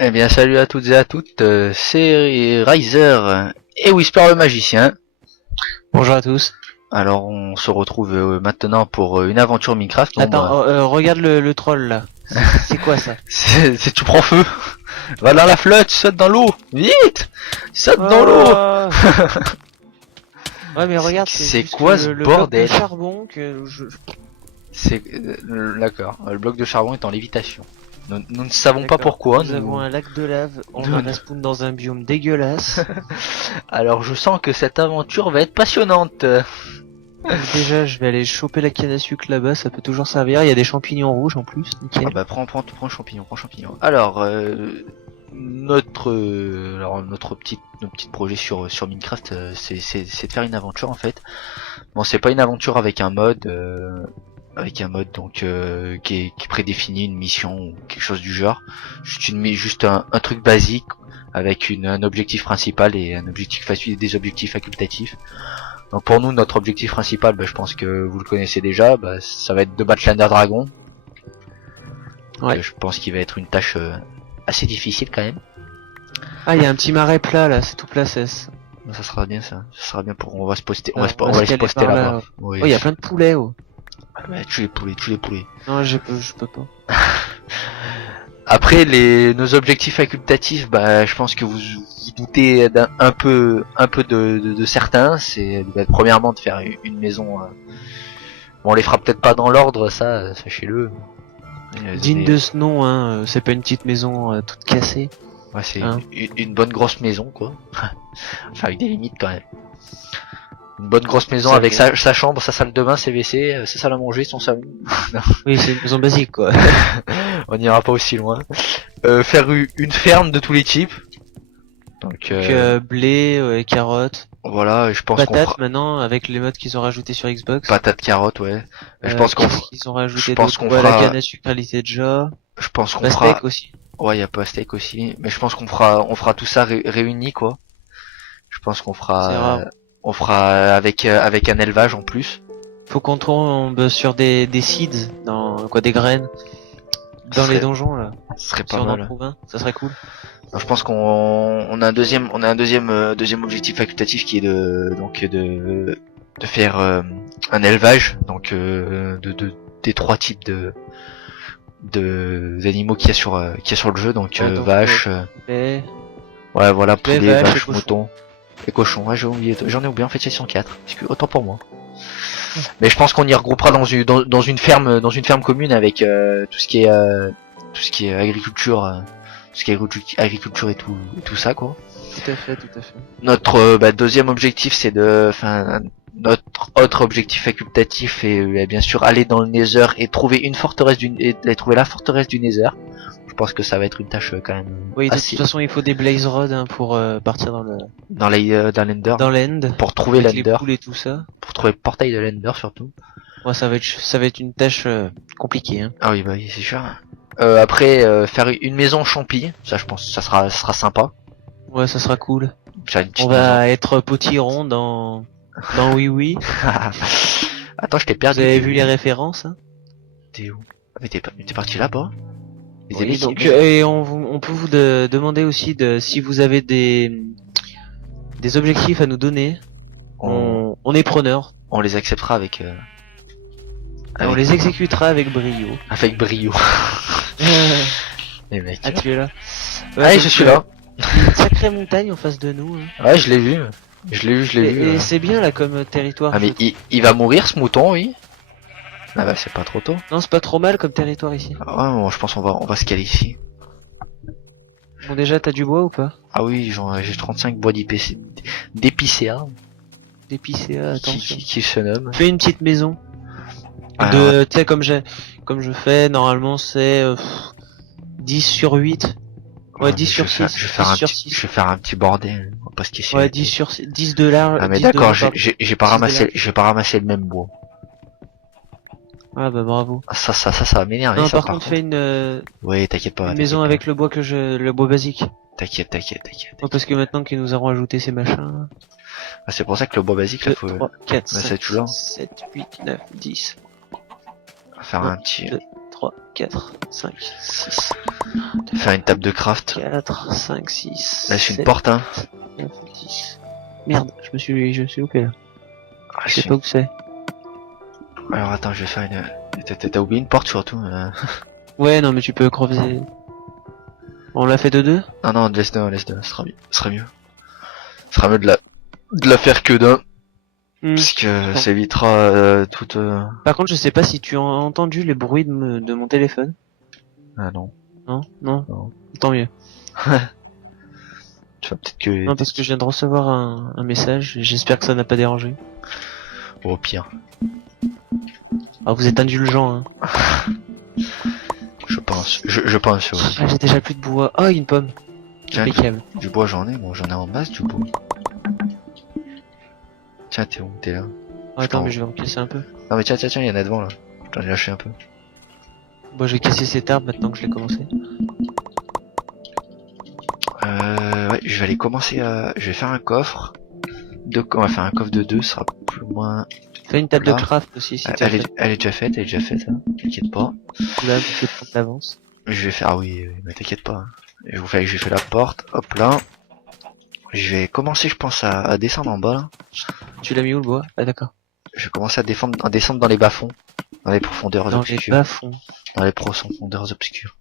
Eh bien, salut à toutes et à toutes, c'est Riser et Whisper le magicien. Bonjour à tous. Alors, on se retrouve maintenant pour une aventure Minecraft. Bon, Attends, bah, regarde le troll là. C'est quoi ça? tu prends feu. Va dans la flotte, saute dans l'eau, vite, saute dans l'eau. Oh ouais mais regarde, c'est C'est juste quoi ce le bloc de bordel? charbon que je... C'est d'accord. Le bloc de charbon est en lévitation. Nous ne savons pas D'accord. pourquoi. Nous avons un lac de lave, on va respawn dans un biome dégueulasse. Alors, je sens que cette aventure va être passionnante. Donc déjà, je vais aller choper la canne à sucre là-bas, ça peut toujours servir. Il y a des champignons rouges en plus, Ah nickel. bah prends champignon, prends champignon. Alors nos petits projets sur Minecraft, c'est de faire une aventure en fait. Bon, c'est pas une aventure avec un mode donc qui prédéfinit une mission ou quelque chose du genre. Juste un truc basique avec un objectif principal et des objectifs facultatifs. Donc pour nous, notre objectif principal, bah, je pense que vous le connaissez déjà, bah, ça va être de battre l'Ender Dragon. Ouais. Je pense qu'il va être une tâche assez difficile quand même. Ah, il y a un petit marais plat là, c'est tout placesse. Ça sera bien ça. Ça sera bien pour on va se poster, On va on va se aller se caler poster par là-bas. là. Oui. Oh, il y a plein de poulets, oh. Ouais, tue les poulets. Non, je peux pas. Après nos objectifs facultatifs, bah je pense que vous doutez un peu de certains. C'est bah, premièrement de faire une maison. Bon, on les fera peut-être pas dans l'ordre, ça, sachez-le. Digne de ce nom, hein, c'est pas une petite maison toute cassée. Ouais, c'est Hein. une bonne grosse maison quoi. Enfin avec des limites quand même. Une bonne grosse maison Ça avec va. sa chambre, sa salle de bain, ses WC, sa salle à manger, son salon. Oui, c'est une maison basique quoi. On n'ira pas aussi loin. Faire une ferme de tous les types. Donc Blé, carottes, voilà, je pense qu'on patates fera maintenant avec les modes qu'ils ont rajouté sur Xbox. patates carottes, ouais. Je pense qu'on Qu'est-ce qu'ils ont rajouté je pense d'autre? qu'on Ouais, la fera canne à sucre elle était déjà. je pense qu'on Pastèque fera aussi. ouais, il y a pas steak aussi, mais je pense on fera tout ça réuni quoi. Je pense C'est rare. on fera avec un élevage en plus. Faut qu'on tombe sur des seeds, dans quoi, des graines dans les donjons là. Ce serait Si pas on en mal. trouve un, ça serait cool. Alors, je pense on a un deuxième objectif facultatif qui est de faire un élevage donc des trois types de d'animaux qu'il y a sur le jeu donc, Ouais, donc, vache Et ouais voilà poulet, poulet vache et vache cochon. mouton et cochon. Ouais, j'en ai oublié en fait c'est 104. Autant pour moi. Mais je pense qu'on y regroupera dans une ferme commune avec tout ce qui est agriculture tout ce qui est agriculture et tout ça quoi. tout à fait, tout à fait. Notre deuxième objectif c'est notre autre objectif facultatif est bien sûr aller dans le Nether et trouver trouver la forteresse du Nether. Je pense que ça va être une tâche quand même Oui, de assez toute façon, il faut des blaze rods hein, pour partir dans l'Ender dans l'end pour trouver avec les l'Ender, poules et tout ça. pour trouver le portail de l'Ender surtout. Ouais, ça va être une tâche compliquée. Hein. Ah oui bah oui c'est sûr. Après faire une maison champi, ça je pense ça sera sympa. Ouais, ça sera cool. Faire une petite On va être potiron dans Oui Oui. Attends, je t'ai Vous perdu. avez vu les références hein? T'es où? Ah, mais t'es parti là-bas? Les Oui, imbéciles. donc on peut vous demander aussi si vous avez des objectifs à nous donner. On est preneur. on les acceptera avec Et on les exécutera avec brio. avec brio. Les mecs. Ah, tu es là. Ouais, donc, je suis là. Une sacrée montagne en face de nous. Hein. Ouais, je l'ai vu. Je l'ai vu. Et c'est bien là comme territoire. Ah, mais il va mourir ce mouton, oui. Ah bah c'est pas trop tôt. Non, c'est pas trop mal comme territoire ici. Ah ouais, bon, je pense on va se caler ici. Bon, déjà, t'as du bois ou pas? Ah oui, j'ai 35 bois d'épicéa D'épicéa, attention. qui se nomme. Fais une petite maison. Ah, Tu sais, comme je fais, normalement, c'est 10 sur 8. Ouais, 10 sur 6. Je vais faire un petit bordel. On va pas se casser Ouais, la 10 tête. sur 6, 10 de large. Ah mais 10 de d'accord, large. j'ai pas ramassé, le même bois. Ah bah bravo. Ah, ça va m'énerver Non, ça par contre, fais Oui, t'inquiète pas. une maison t'inquiète avec le bois le bois basique. pas. T'inquiète. Ouais, parce que maintenant qu'ils nous auront ajouté ces machins. Ah, c'est pour ça que le bois basique, là, 2, faut 3, 4, bah, 5, c'est toujours 6, 7, 8, 9, 10. faire un petit, 2, 3, 4, 5, 6, Faire une table de craft. 4, 5, 6. Là, c'est une porte, hein. 9, 10. Merde, je me suis loupé là. Ah, Je sais pas où c'est. Alors attends, je vais faire une. T'as oublié une porte surtout. Ouais, non, mais tu peux creuser. On l'a fait de deux? Non, laisse-le, ce sera mieux. Ce sera mieux. Ce sera mieux de la faire que d'un. Parce que Bon. ça évitera toute. Par contre, je sais pas si tu as entendu les bruits de mon téléphone. Ah non. Non, non, Non. tant mieux. Tu vois, peut-être que. Non, parce que je viens de recevoir un message. J'espère que ça n'a pas dérangé. Au pire. Ah, vous êtes indulgent, hein. Je pense. Je pense, ouais. Ah, j'ai déjà plus de bois. Oh, une pomme. Tiens, Impeccable. du bois j'en ai, moi j'en ai en masse du bois. Tiens, t'es où? T'es là? Oh, attends, prends. mais je vais en casser un peu. Non mais tiens, il y en a devant là. Je t'en ai lâché un peu. Bon, j'ai cassé cet arbre maintenant que je l'ai commencé. Ouais, je vais aller commencer à. Je vais faire un coffre. On va faire un coffre de 2, ce sera plus ou moins. Fais une table Là. de craft aussi si tu as fait. Elle est déjà faite, hein. T'inquiète pas. Là, vous faites prendre l'avance. Je vais faire. Ah oui, mais t'inquiète pas. Hein. Je vais faire la porte. Hop là. Je vais commencer, je pense, à descendre en bas là. Tu l'as mis où le bois? Ah, d'accord. Je vais commencer à descendre dans les bas-fonds. Dans les profondeurs Dans les obscures. bas-fonds. Dans les profondeurs obscures.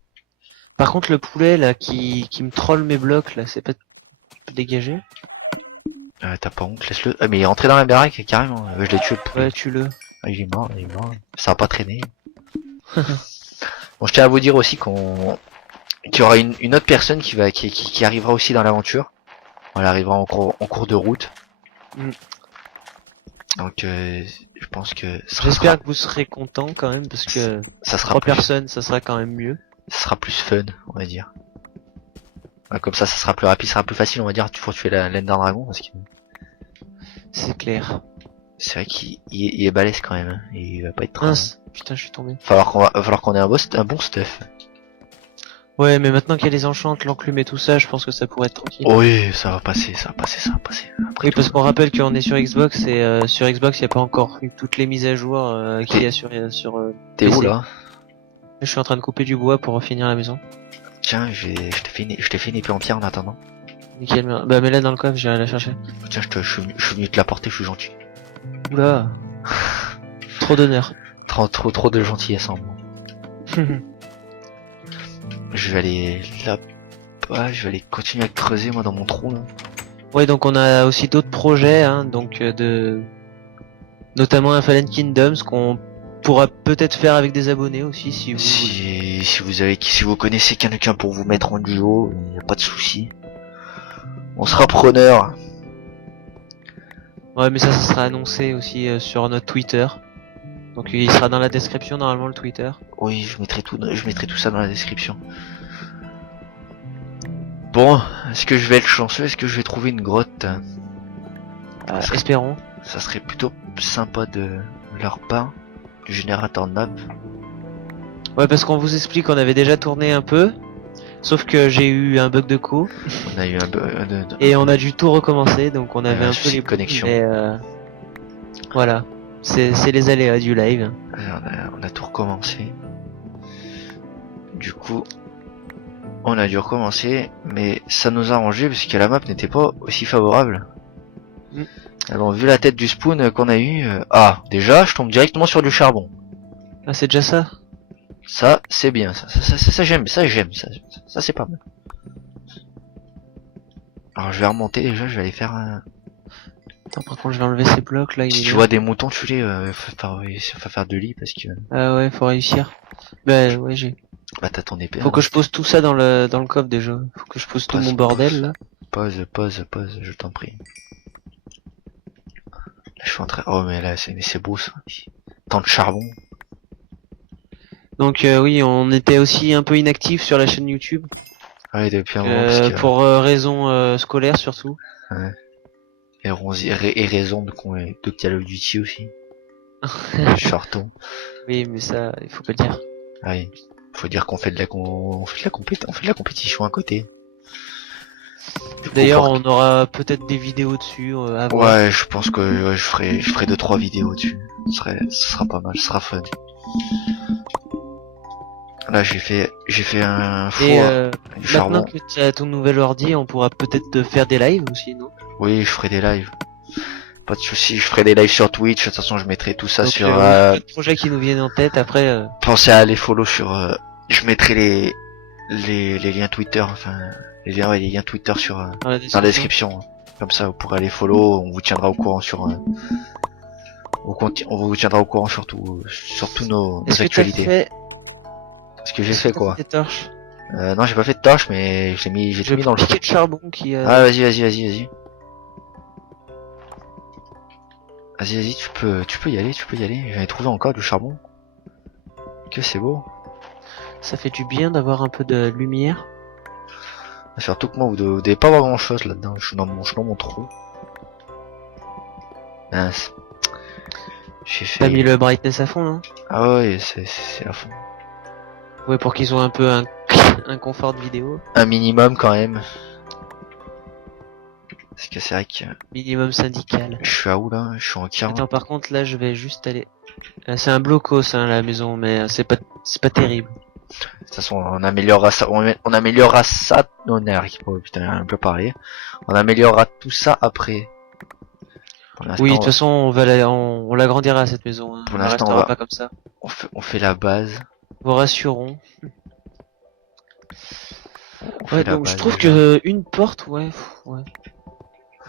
Par contre, le poulet là qui me troll mes blocs là, c'est pas. Tu peux dégager? T'as pas honte, laisse-le. Ah mais il est rentré dans la baraque carrément. Je l'ai tué le poulet. Ouais, tue-le. Ah, il est mort. Ça va pas traîner. Bon, je tiens à vous dire aussi qu'il y aura une autre personne qui arrivera aussi dans l'aventure. Elle arrivera en cours de route. Mm. Donc, je pense que J'espère que vous serez contents quand même parce que ça sera 3 plus, personnes, ça sera quand même mieux. ça sera plus fun, on va dire. Ouais, comme ça sera plus rapide, ça sera plus facile, on va dire, pour tuer l'Ender Dragon parce que C'est clair. c'est vrai qu'il est balèze quand même. Hein. Il va pas être très. Mince, putain, je suis tombé. Va falloir qu'on ait un bon stuff. Ouais, mais maintenant qu'il y a les enchantes, l'enclume et tout ça, je pense que ça pourrait être tranquille. Oui, ça va passer. Après Oui, tout, parce qu'on rappelle qu'on est sur Xbox et sur Xbox, il n'y a pas encore eu toutes les mises à jour qu'il y a sur t'es où PC. là? Je suis en train de couper du bois pour finir la maison. Tiens, je t'ai fait une épée en pierre en attendant. Nickel. Bah, mets-la dans le coffre, j'irai la chercher. Tiens, je suis venu te l'apporter, je suis gentil. Oula. Trop d'honneur. Trop de gentillesse en moi. Je vais aller là-bas, je vais aller continuer à creuser moi dans mon trou là. Ouais, donc on a aussi d'autres projets, hein, donc notamment un Fallen Kingdoms qu'on pourra peut-être faire avec des abonnés aussi si vous. Si vous connaissez quelqu'un pour vous mettre en duo, y a pas de souci. On sera preneur. Ouais, mais ça sera annoncé aussi sur notre Twitter. Donc il sera dans la description normalement le Twitter. Oui, je mettrai tout ça dans la description. Bon, est-ce que je vais être chanceux? Est-ce que je vais trouver une grotte? Espérons. Ça serait plutôt sympa de leur part, du générateur de map. Ouais, parce qu'on vous explique qu'on avait déjà tourné un peu, sauf que j'ai eu un bug de co On a eu un peu et on a dû tout recommencer, donc on avait un peu souci les de connexion. mais, voilà, c'est les aléas du live. on a tout recommencé. Du coup, on a dû recommencer, mais ça nous a arrangé parce que la map n'était pas aussi favorable. Mm. Alors, vu la tête du spawn qu'on a eu, déjà, je tombe directement sur du charbon. Ah, c'est déjà ça. Ça, c'est bien, ça j'aime, ça c'est pas mal. Alors, je vais remonter déjà, je vais aller faire un. Attends, par contre, je vais enlever ces blocs là. Si tu vois des moutons, tu les, faut faire de lit parce que. Ah ouais, faut réussir. Bah ouais, j'ai. Bah t'as ton épée. Faut hein. que je pose tout ça dans le coffre déjà. Faut que je pose tout Pose, mon bordel là. Pause, je t'en prie. Là, je suis en train. Oh mais là c'est beau ça. Tant de charbon. Donc oui, on était aussi un peu inactif sur la chaîne YouTube Ouais, depuis un moment parce que. pour raisons scolaires surtout. Ouais. Et raison de Call of Duty aussi. Shorton. Oui, mais ça, il faut pas le dire. Ah oui. Faut dire qu'on fait de la compétition à côté. Du coup, D'ailleurs, on aura peut-être des vidéos dessus à voir. Ouais, je pense que ouais, je ferai 2-3 vidéos dessus. Ce sera pas mal, ce sera fun. Là j'ai fait un four, Et du charbon. maintenant que tu as ton nouvel ordi, on pourra peut-être te faire des lives aussi, non? Oui, je ferai des lives. Pas de soucis, je ferai des lives sur Twitch. De toute façon, je mettrai tout ça Donc sur. oui, plein de projets qui nous viennent en tête après. Pensez à aller follow sur. Je mettrai les liens Twitter, enfin les liens Twitter sur Dans la dans la description. Comme ça, vous pourrez aller follow. On vous tiendra au courant sur. On vous tiendra au courant sur tous nos Est-ce que t'as actualités. fait Ce que j'ai fait quoi. des torches? Non, j'ai pas fait de torche, mais j'ai tout mis dans le. piquet de charbon qui Ah, vas-y. Vas-y, tu peux y aller. J'en ai trouvé encore du charbon. Que c'est beau. ça fait du bien d'avoir un peu de lumière. Surtout que moi, vous devez pas voir grand chose là-dedans. Je suis dans mon trou. Mince. J'ai T'as fait. mis le brightness à fond, non? Ah ouais, c'est à fond. Ouais, pour qu'ils ont un peu un confort de vidéo. Un minimum quand même. Parce que c'est vrai que Minimum syndical. je suis à où là? Je suis en 40. Attends, par contre, là, je vais juste aller. C'est un blocos, hein, la maison, mais c'est pas terrible. De toute façon, on améliorera ça. On améliorera ça. Non, on arrive. Oh putain, un peu parlé. On améliorera tout ça après. Pour l'instant, Oui, de toute façon, on l'agrandira cette maison. Hein. Pour On l'instant, restera on va- pas comme ça. on fait la base. Vous rassurons. On fait Ouais, la donc je base, trouve déjà. que une porte, ouais.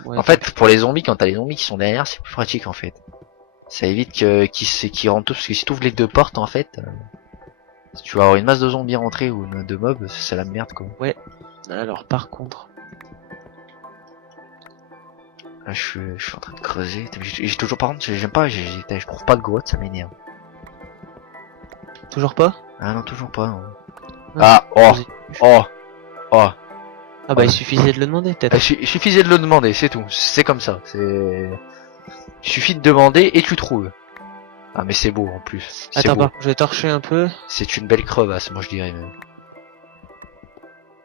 En fait, pour les zombies, quand t'as les zombies qui sont derrière, c'est plus pratique en fait. Ça évite qu'ils rentrent tous, parce que si tu ouvres les deux portes en fait, si tu vas avoir une masse de zombies rentrer ou de mobs, c'est la merde quoi. Alors, par contre, Là, je suis en train de creuser. J'ai toujours, par contre, j'aime pas, je trouve pas de grotte, ça m'énerve. toujours pas? Ah non, toujours pas. Non. Ah, Ah, oh. Ah bah, il suffisait de le demander, peut-être. Il suffisait de le demander, c'est tout. C'est comme ça. Il suffit de demander et tu trouves. Ah mais c'est beau en plus. C'est Attends, beau. par contre, je vais torcher un peu. C'est une belle crevasse, moi je dirais même.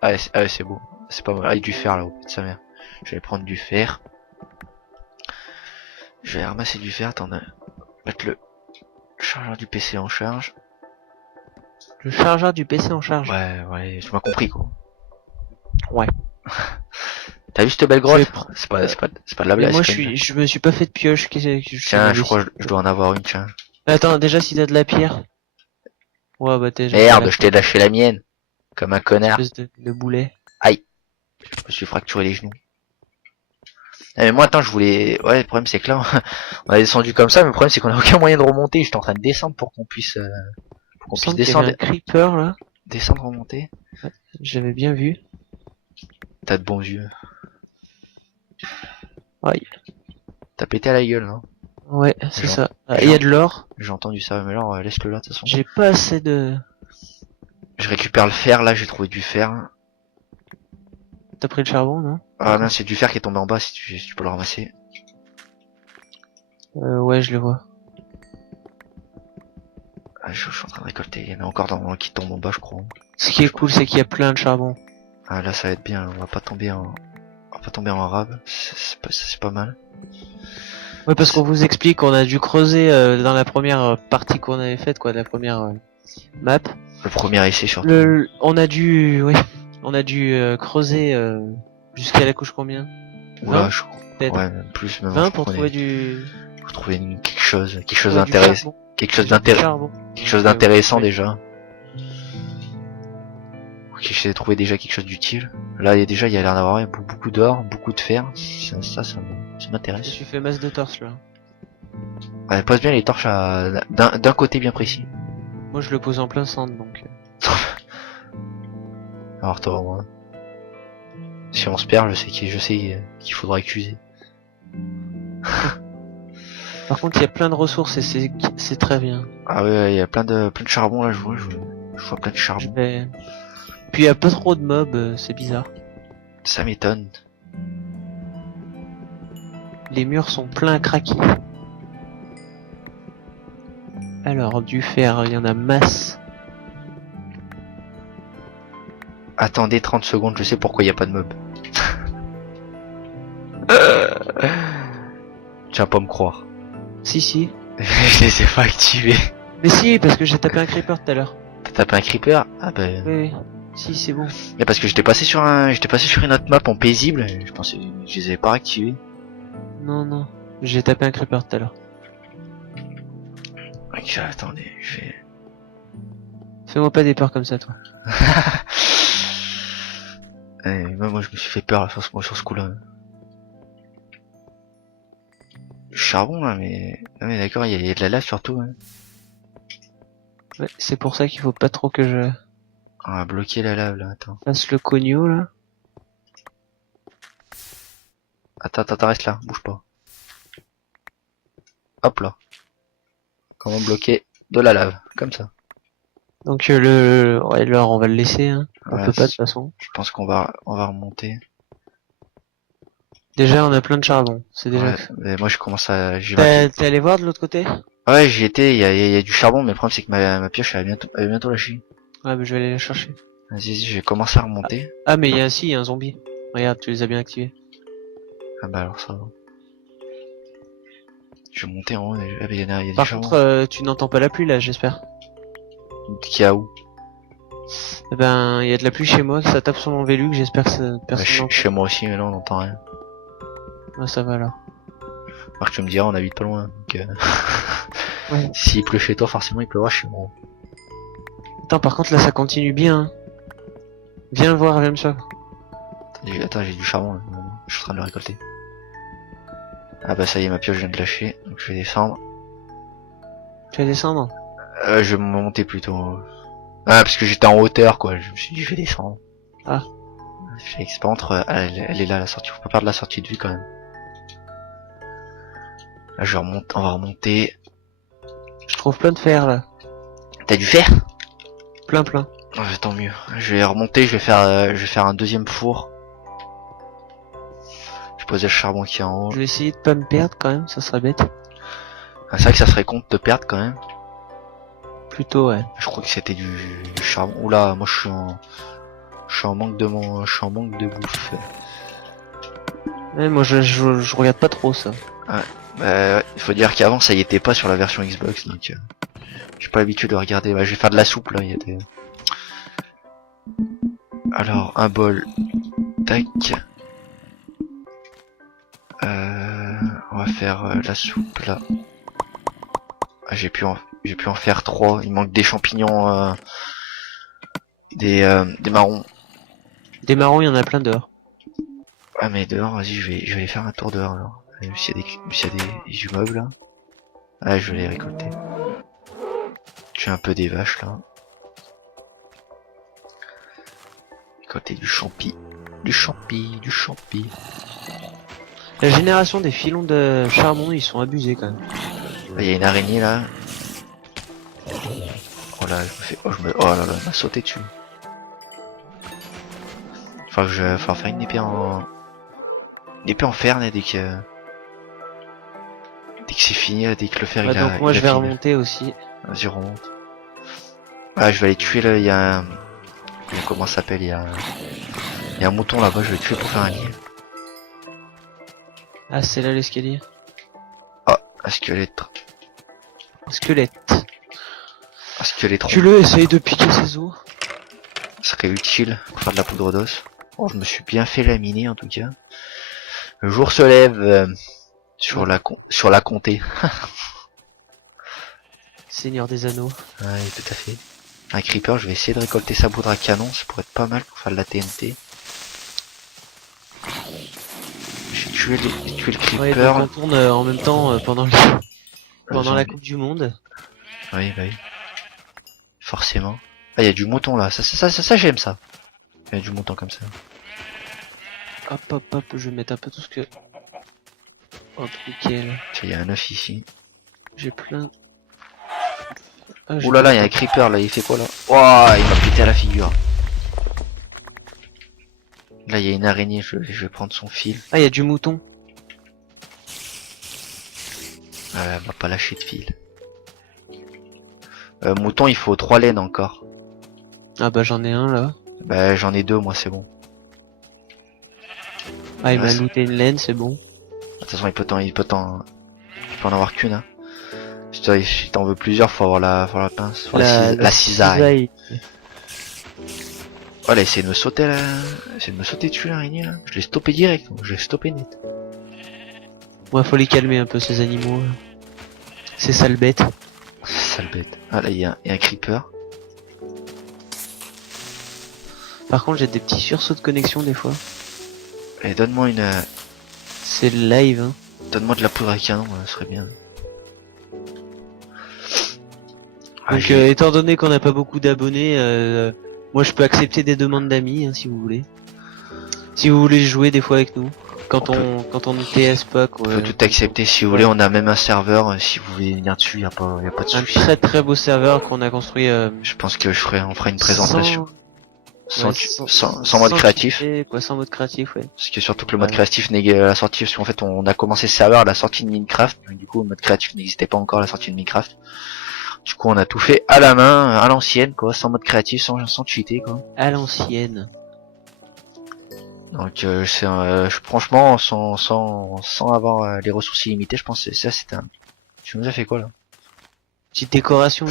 Ah ouais, c'est beau. C'est pas mal. Ah, il y a du fer là-haut, de sa mère. Je vais prendre du fer. Je vais ramasser du fer, attends, mettre le chargeur du PC en charge. Le chargeur du PC en charge. Ouais, tu m'as compris quoi. Ouais. T'as vu cette belle Je grotte? vais C'est pas de la Mais blague. moi, c'est pas une- je me suis pas fait de pioche. Tiens, je crois que je dois en avoir une, tiens. Attends, déjà, si t'as de la pierre. Ouais, bah, t'es Merde, je t'ai lâché la mienne. Comme un connard. espèce de boulet. Je me suis fracturé les genoux. Ah, mais moi, attends, je voulais... Ouais, le problème, c'est que là, on a descendu comme ça, mais le problème, c'est qu'on a aucun moyen de remonter. J'étais en train de descendre pour qu'on puisse Il y avait un creeper, là. descendre, remonter. J'avais bien vu. T'as de bons yeux. Aïe. T'as pété à la gueule, non? Ouais, c'est Genre- ça. Ah, il y a de l'or. J'ai entendu ça, mais alors, laisse-le là, de toute façon. J'ai pas assez de... Je récupère le fer, là, j'ai trouvé du fer. T'as pris le charbon, non? Ah non, c'est du fer qui est tombé en bas, si tu peux le ramasser. Ouais, je le vois. Ah, je suis en train de récolter, il y en a encore qui tombent en bas, je crois. Ce qui est cool, c'est qu'il y a plein de charbon. Ah là, ça va être bien, on va pas tomber en arabe, c'est pas mal. Ouais, parce qu'on vous explique, on a dû creuser dans la première partie qu'on avait faite, quoi, de la première map. Le premier essai surtout. On a dû creuser jusqu'à la couche combien? Oula, 20, je crois. peut-être. Ouais, même plus, même 20 pour trouver du... pour trouver quelque chose du d'intéressant. charbon. Quelque chose Du d'intéressant. charbon. Quelque chose d'intéressant Ouais. déjà. Ok, j'essaie de trouver déjà quelque chose d'utile. Là, il y a l'air d'avoir beaucoup d'or, beaucoup de fer. Ça Je m'intéresse. suis fait masse de torse là. Ouais, pose bien les torches d'un côté bien précis. Moi je le pose en plein centre donc. Alors toi, moi. Si on se perd, je sais qu'il faudra accuser. Par contre il y a plein de ressources et c'est très bien. Ah ouais, il y a plein de charbon là, je vois plein de Je charbon. vais... Puis il y a pas trop de mobs, c'est bizarre. Ça m'étonne. Les murs sont pleins à craquer. Alors du fer, il y en a masse. Attendez 30 secondes, je sais pourquoi il n'y a pas de mob. Tu vas pas me croire. Si. Je les ai pas activés. Mais si, parce que j'ai tapé un creeper tout à l'heure. T'as tapé un creeper? Ah ben. Oui, oui. Si, c'est bon. Mais parce que j'étais passé sur une autre map en paisible, et je pensais, je les avais pas réactivés. Non, non. J'ai tapé un creeper tout à l'heure. Ok, attendez, je vais... Fais-moi pas des peurs comme ça, toi. Moi je me suis fait peur là, sur ce coup-là. Du charbon là, mais... Ah, mais d'accord, il y a de la lave surtout. Hein. Ouais, c'est pour ça qu'il faut pas trop que je On va bloquer la lave là, attends. fasse le cogno, là. Attends, reste là, bouge pas. Hop là. Comment bloquer de la lave, comme ça. Donc ouais, alors on va le laisser, hein. On Ouais, peut pas de toute façon. je pense qu'on va remonter. Déjà, on a plein de charbon. C'est déjà. Ouais, mais moi je commence à... T'es allé voir de l'autre côté? Ouais, j'y étais, il y a du charbon, mais le problème c'est que ma pioche elle va bientôt lâcher. Ouais, bah je vais aller la chercher. Vas-y, je vais commencer à remonter. Ah, mais il y a un zombie. Regarde, tu les as bien activés. Ah bah alors ça va. Je vais monter en haut, ah bah il y a du Par charbon. contre, tu n'entends pas la pluie là, j'espère. Qui a où? Eh ben, il y a de la pluie chez moi, ça tape sur mon Velux, j'espère que Bah, personne n'entend. chez moi aussi, mais là on n'entend rien. Ouais, ça va alors. Alors que tu me diras, on habite pas loin. Donc, Ouais. s'il pleut chez toi, forcément il pleuvra chez moi. Attends, par contre là ça continue bien. Hein. Viens le voir, viens me suivre. Attends, j'ai du charbon là. Je suis en train de le récolter. Ah bah ça y est, ma pioche vient de lâcher, donc je vais descendre. Tu vas descendre? Je vais monter plutôt. Ah, parce que j'étais en hauteur quoi, je me suis dit je vais descendre. Ah. Je sais pas entre... elle est là la sortie, faut pas perdre la sortie de vue quand même. Là je remonte, on va remonter. Je trouve plein de fer là. T'as du fer? Plein. Ouais, tant mieux. Je vais remonter, je vais faire un deuxième four. Je posais le charbon qui est en haut. Je vais essayer de pas me perdre quand même, ça serait bête. Ah, c'est vrai que ça serait con de te perdre quand même. Plutôt, ouais. Je crois que c'était du charbon. Oula, moi je suis en manque de bouffe. Ouais, moi je regarde pas trop ça. Il faut dire qu'avant ça y était pas sur la version Xbox, donc j'ai pas l'habitude de regarder. Bah, je vais faire de la soupe là, il y a des... Alors, un bol. Tac. On va faire la soupe là. Ah, j'ai pu en faire 3. Il manque des champignons, des marrons. Des marrons, il y en a plein dehors. Ah mais dehors, vas-y, je vais aller faire un tour dehors alors. S'il y a des immeubles là. Ah, je vais les récolter. J'ai un peu des vaches là. Récolter du champi. Du champi. La génération des filons de charbon, ils sont abusés quand même. Là, il y a une araignée là. Oh là, oh là là, elle m'a sauté dessus. Faut faire une épée en fer là, dès que c'est fini, dès que le fer Ouais, il a... donc moi il je a vais fini. remonter aussi. Vas-y, remonte. Ah, je vais aller tuer là, il y a un... Comment ça s'appelle? Il y a un mouton là-bas, je vais le tuer pour faire un lit. Ah, c'est là l'escalier. Ah, un squelette. Squelette. Un squelette. Tu le essayes de piquer ses os. Ça serait utile pour faire de la poudre d'os. Oh, je me suis bien fait laminer en tout cas. Le jour se lève sur la comté. Seigneur des anneaux. Ouais, tout à fait. Un creeper, je vais essayer de récolter sa poudre à canon, ça pourrait être pas mal pour faire de la TNT. J'ai tué le creeper. Ouais, donc on tourne en même temps pendant la Coupe du Monde. Oui, bah oui. Forcément. Ah, il y a du mouton là, ça j'aime ça. Il y a du mouton comme ça. Hop, je vais mettre un peu tout ce que... Hop, nickel. Tiens, il y a un œuf ici. J'ai plein... Ah, Ouh là là, il y a un creeper là, il fait quoi là? Ouah, il m'a pété à la figure. Là, il y a une araignée, je vais prendre son fil. Ah, il y a du mouton. Elle m'a pas lâché de fil. Mouton, il faut 3 laines encore. Ah bah j'en ai un là. Bah j'en ai 2 moi, c'est bon. Ah, il m'a Ouais, looté une laine, c'est bon. De toute façon, il peut en avoir qu'une. Hein. si t'en veux plusieurs, faut avoir la pince, la cisaille. cisaille. Oh, elle a essayé de me sauter là, essaie de me sauter dessus l'araignée là. Je l'ai stoppé direct, je l'ai stoppé net. Ouais, faut les calmer un peu ces animaux. Ces sales bêtes. Sale bête. Ah là, il y a un creeper. Par contre, j'ai des petits sursauts de connexion des fois. Et donne-moi une, C'est le live, hein. donne-moi de la poudre à canon, ce serait bien. Ah, Donc, étant donné qu'on n'a pas beaucoup d'abonnés, moi je peux accepter des demandes d'amis, hein, si vous voulez. Si vous voulez jouer des fois avec nous, quand on ne TS pas, quoi. on peut tout accepter si vous voulez, on a même un serveur, si vous voulez venir dessus, y a pas de Un souci. très très beau serveur qu'on a construit. Je pense que on fera une présentation. Sans, ouais, sans mode créatif. cheater, quoi, sans mode créatif, ouais. Parce que surtout que le mode Ouais. créatif n'est à la sortie, parce qu'en fait on a commencé ce serveur à la sortie de Minecraft, donc du coup le mode créatif n'existait pas encore à la sortie de Minecraft. Du coup on a tout fait à la main, à l'ancienne quoi, sans mode créatif, sans cheater quoi. À l'ancienne. Donc franchement sans avoir les ressources illimitées, je pense que ça c'était un... Tu nous as fait quoi là? Petite décoration.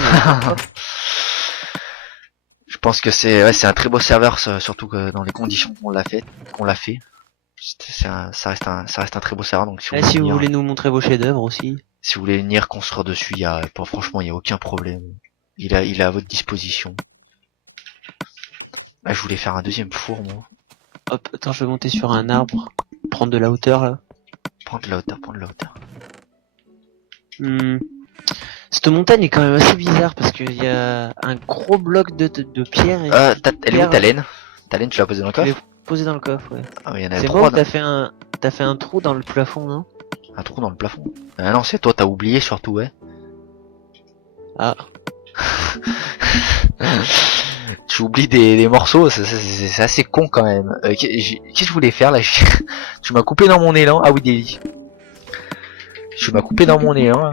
Je pense que c'est un très beau serveur, surtout que dans les conditions qu'on l'a fait. Ça reste un très beau serveur, donc si vous, Si vous venir, voulez nous montrer vos chefs-d'œuvre aussi. si vous voulez venir construire dessus, franchement, il y a aucun problème. Il est à votre disposition. Là, je voulais faire un deuxième four, moi. Hop, attends, je vais monter sur un arbre, prendre de la hauteur là. Prends de la hauteur. Cette montagne est quand même assez bizarre parce qu'il y a un gros bloc de pierre et Elle est où ta laine? Ta laine, tu l'as posée dans le je l'ai coffre? posé dans le coffre, ouais. Ah oui, il y en a C'est trois. bon, t'as fait un trou dans le plafond, non? Un trou dans le plafond. Ah non, c'est toi, t'as oublié surtout, ouais. Ah, Tu oublies des morceaux, c'est assez con quand même. Qu'est-ce que je voulais faire là? Tu m'as coupé dans mon élan. Ah oui, Daily. Tu m'as coupé dans mon élan. Là.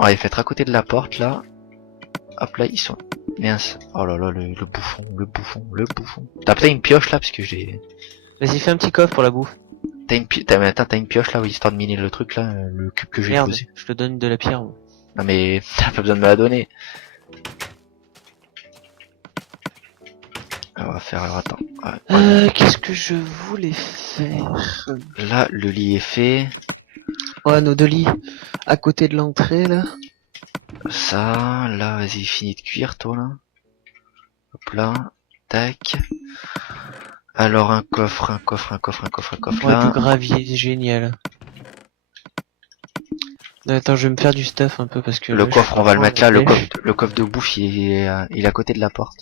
Oh, il faut être à côté de la porte là. Hop là, ils sont... Mince. Oh là là, le bouffon. T'as peut-être une pioche là parce que j'ai... vas-y, fais un petit coffre pour la bouffe. T'as une pioche là, oui, histoire de miner le truc là, le cube que j'ai Merde, posé. je te donne de la pierre. Moi. Non mais t'as pas besoin de me la donner. On va faire, alors attends. Ouais. Qu'est-ce que je voulais faire? Là, le lit est fait. Ouais, nos deux lits à côté de l'entrée là. Ça, là, vas-y, finis de cuire, toi, là. Hop là, tac. Alors, un coffre, Ouais, là. du gravier, génial. Attends, je vais me faire du stuff un peu parce que... Le là, coffre, je on va le suis mettre là, vraiment le coffre de bouffe, il est à côté de la porte.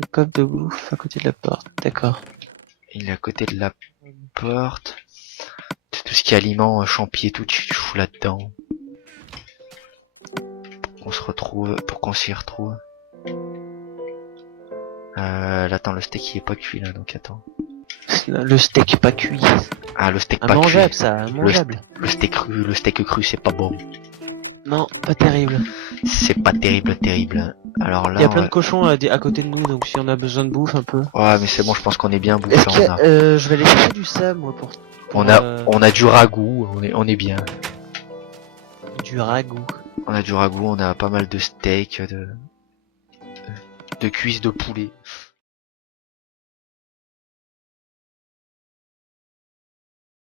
Le coffre de bouffe à côté de la porte, d'accord. Il est à côté de la porte. Tout ce qui est aliments, champi et tout, tu fous là-dedans. Pour qu'on s'y retrouve. Là, attends, le steak il est pas cuit là, donc attends. Le steak pas cuit. Ah, le steak Un pas mangeable cuit. ça, un mangeable. Le steak cru, c'est pas bon. Non, pas terrible. C'est pas terrible. Alors là, Il y a plein de cochons à côté de nous, donc si on a besoin de bouffe un peu. ouais, mais c'est bon, je pense qu'on est bien bouffé. Est-ce que je vais aller chercher du sable moi pour on a du ragoût, on est bien. du ragoût. On a du ragoût, on a pas mal de steaks, de cuisses de poulet.